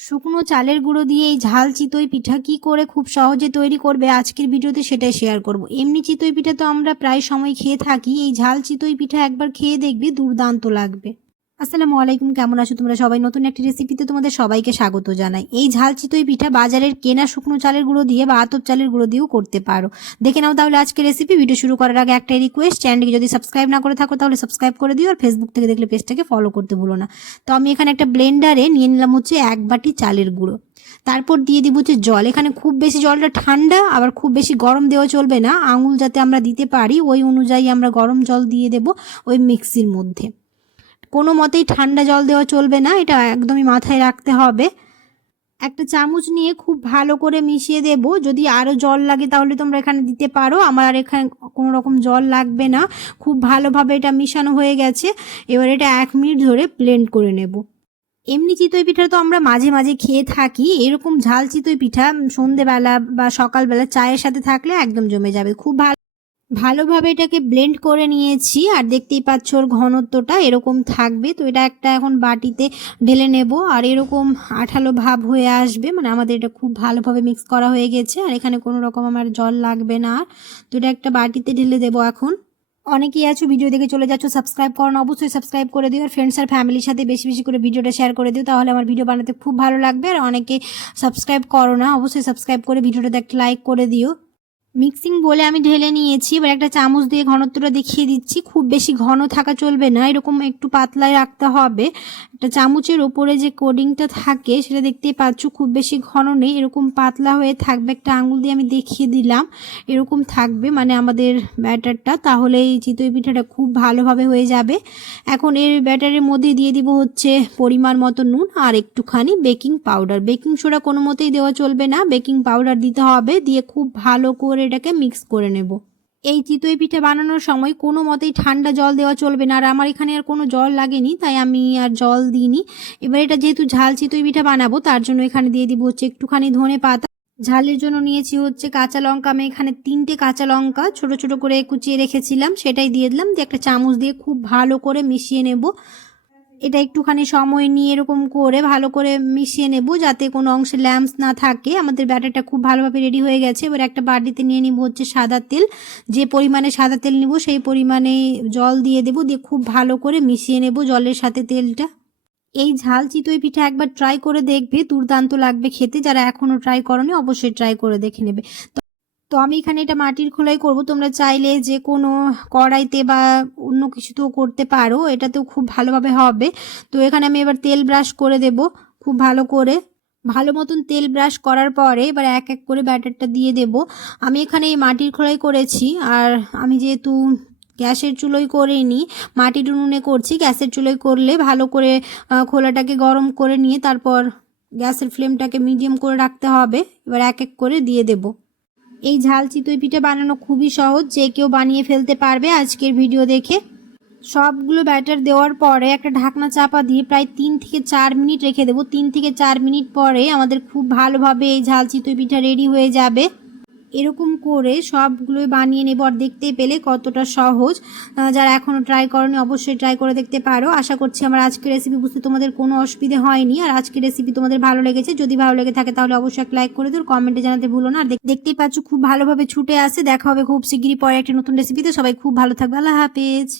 শুকনো চালের গুঁড়ো দিয়ে এই ঝাল চিতই পিঠা কি করে খুব সহজে তৈরি করবে আজকের ভিডিওতে সেটাই শেয়ার করব। এমনি চিতই পিঠা তো আমরা প্রায় সময় খেয়ে থাকি, এই ঝাল চিতই পিঠা একবার খেয়ে দেখবে দুর্দান্ত লাগবে। আসসালামু আলাইকুম, কেমন আছো তোমরা সবাই? নতুন একটি রেসিপিতে তোমাদের সবাইকে স্বাগত জানাই। এই ঝাল চিতই পিঠা বাজারের কেনা শুকনো চালের গুঁড়ো দিয়ে বা আতপ চালের গুঁড়ো দিয়েও করতে পারো। দেখে নাও তাহলে আজকের রেসিপি। ভিডিও শুরু করার আগে একটাই রিকোয়েস্ট, চ্যানেলটিকে যদি সাবস্ক্রাইব না করে থাকো তাহলে সাবস্ক্রাইব করে দিও, আর ফেসবুক থেকে দেখলে পেজটাকে ফলো করতে ভুলো না। তো আমি এখানে একটা ব্লেন্ডারে নিয়ে নিলাম হচ্ছে 1 বাটি চালের গুঁড়ো। তারপর দিয়ে দিব হচ্ছে জল। এখানে খুব বেশি জলটা ঠান্ডা আবার খুব বেশি গরম দেওয়া চলবে না, আঙুল যাতে আমরা দিতে পারি ওই অনুযায়ী আমরা গরম জল দিয়ে দেব ওই মিক্সির মধ্যে। কোনো মতেই ঠান্ডা জল দেওয়া চলবে না, এটা একদমই মাথায় রাখতে হবে। একটা চামচ নিয়ে খুব ভালো করে মিশিয়ে দেব। যদি আরও জল লাগে তাহলে তোমরা এখানে দিতে পারো, আমার আর এখানে কোনো রকম জল লাগবে না। খুব ভালোভাবে এটা মিশানো হয়ে গেছে। এবার এটা 1 মিনিট ধরে ব্লেন্ড করে নেব। এমনি চিতই পিঠা তো আমরা মাঝে মাঝে খেয়ে থাকি, এরকম ঝাল চিতই পিঠা সন্ধেবেলা বা সকালবেলা চায়ের সাথে থাকলে একদম জমে যাবে। খুব ভালোভাবে এটাকে ব্লেন্ড করে নিয়েছি, আর দেখতেই পাচ্ছ ওর ঘনত্বটা এরকম থাকবে। তো এটা একটা এখন বাটিতে ঢেলে নেব, আর এরকম আঠালো ভাব হয়ে আসবে, মানে আমাদের এটা খুব ভালোভাবে মিক্স করা হয়ে গেছে, আর এখানে কোনো রকম আমার জল লাগবে না। তো এটা একটা বাটিতে ঢেলে দেবো এখন। অনেকেই আছো ভিডিও দেখে চলে যাচ্ছ, সাবস্ক্রাইব করো না, অবশ্যই সাবস্ক্রাইব করে দিও, আর ফ্রেন্ডস আর ফ্যামিলির সাথে বেশি বেশি করে ভিডিওটা শেয়ার করে দিও, তাহলে আমার ভিডিও বানাতে খুব ভালো লাগবে। আর অনেকে সাবস্ক্রাইব করো না, অবশ্যই সাবস্ক্রাইব করে ভিডিওটাতে একটা লাইক করে দিও। মিক্সিং বলে আমি ঢেলে নিয়েছি, এবার একটা চামচ দিয়ে ঘনত্বটা দেখিয়ে দিচ্ছি। খুব বেশি ঘন থাকা চলবে না, এরকম একটু পাতলায় রাখতে হবে। একটা চামচের ওপরে যে কোডিংটা থাকে সেটা দেখতেই পাচ্ছ, খুব বেশি ঘন নেই, এরকম পাতলা হয়ে থাকবে। একটা আঙুল দিয়ে আমি দেখিয়ে দিলাম, এরকম থাকবে মানে আমাদের ব্যাটারটা, তাহলে এই চিতই পিঠাটা খুব ভালোভাবে হয়ে যাবে। এখন এর ব্যাটারের মধ্যে দিয়ে দিব হচ্ছে পরিমাণ মতো নুন আর একটুখানি বেকিং পাউডার। বেকিং সোডা কোনো মতেই দেওয়া চলবে না, বেকিং পাউডার দিতে হবে। দিয়ে খুব ভালো করে এটাকে মিক্স করে নেব। এই চিতই পিঠা বানানোর সময় কোনো মতেই ঠান্ডা জল দেওয়া চলবে না, আর আমার এখানে আর কোনো জল লাগেনি তাই আমি আর জল দিইনি। এবার এটা যেহেতু ঝাল চিতই পিঠা বানাবো তার জন্য এখানে দিয়ে দিব হচ্ছে একটুখানি ধনে পাতা। ঝালের জন্য নিয়েছি হচ্ছে কাঁচা লঙ্কা, আমি এখানে 3টে কাঁচা লঙ্কা ছোট ছোট করে কুচিয়ে রেখেছিলাম, সেটাই দিয়ে দিলাম। দিয়ে একটা চামচ দিয়ে খুব ভালো করে মিশিয়ে নেব। এটা একটুখানি সময় নিয়ে এরকম করে ভালো করে মিশিয়ে নেব যাতে কোনো অংশে ল্যাম্পস না থাকে। আমাদের ব্যাটারটা খুব ভালোভাবে রেডি হয়ে গেছে। এবার একটা বাটিতে নিয়ে নিব হচ্ছে সাদা তেল। যে পরিমাণে সাদা তেল নিব সেই পরিমাণে জল দিয়ে দেব, দিয়ে খুব ভালো করে মিশিয়ে নেব জলের সাথে তেলটা। এই ঝাল চিতই পিঠা একবার ট্রাই করে দেখবে, দুর্দান্ত লাগবে খেতে। যারা এখনও ট্রাই করনি অবশ্যই ট্রাই করে দেখে নেবে। তো আমি এখানে এটা মাটির খোলাই করব, তোমরা চাইলে যে কোনো কড়াইতে বা অন্য কিছুতেও করতে পারো, এটাতেও খুব ভালোভাবে হবে। তো এখানে আমি এবার তেল ব্রাশ করে দেব খুব ভালো করে। ভালো মতন তেল ব্রাশ করার পরে এবার এক এক করে ব্যাটারটা দিয়ে দেব। আমি এখানে এই মাটির খোলাই করেছি, আর আমি যেহেতু গ্যাসের চুলোয় করিনি, মাটির উনুনে করছি। গ্যাসের চুলোয় করলে ভালো করে খোলাটাকে গরম করে নিয়ে তারপর গ্যাসের ফ্লেমটাকে মিডিয়াম করে রাখতে হবে। এবার এক এক করে দিয়ে দেব। এই ঝাল চিতই পিঠা বানানো খুবই সহজ, যে কেউ বানিয়ে ফেলতে পারবে আজকের ভিডিও দেখে। সবগুলো ব্যাটার দেওয়ার পরে একটা ঢাকনা চাপা দিয়ে প্রায় 3 থেকে 4 মিনিট রেখে দেবো। 3 থেকে 4 মিনিট পরে আমাদের খুব ভালোভাবে এই ঝাল চিতই পিঠা রেডি হয়ে যাবে। এরকম করে সবগুলোই বানিয়ে নেব, আর দেখতে পেলে কতটা সহজ। যারা এখনও ট্রাই করনি অবশ্যই ট্রাই করে দেখতে পারো। আশা করছি আমার আজকের রেসিপি বুঝতে তোমাদের কোনো অসুবিধে হয়নি, আর আজকের রেসিপি তোমাদের ভালো লেগেছে। যদি ভালো লেগে থাকে তাহলে অবশ্যই একটা লাইক করে দিও, কমেন্টে জানাতে ভুলো না। আর দেখতেই পাচ্ছ খুব ভালোভাবে ছুটে আসে। দেখা হবে খুব শিগগিরই পরে একটা নতুন রেসিপিতে। সবাই খুব ভালো থাকবে, আল্লাহ হাফেজ।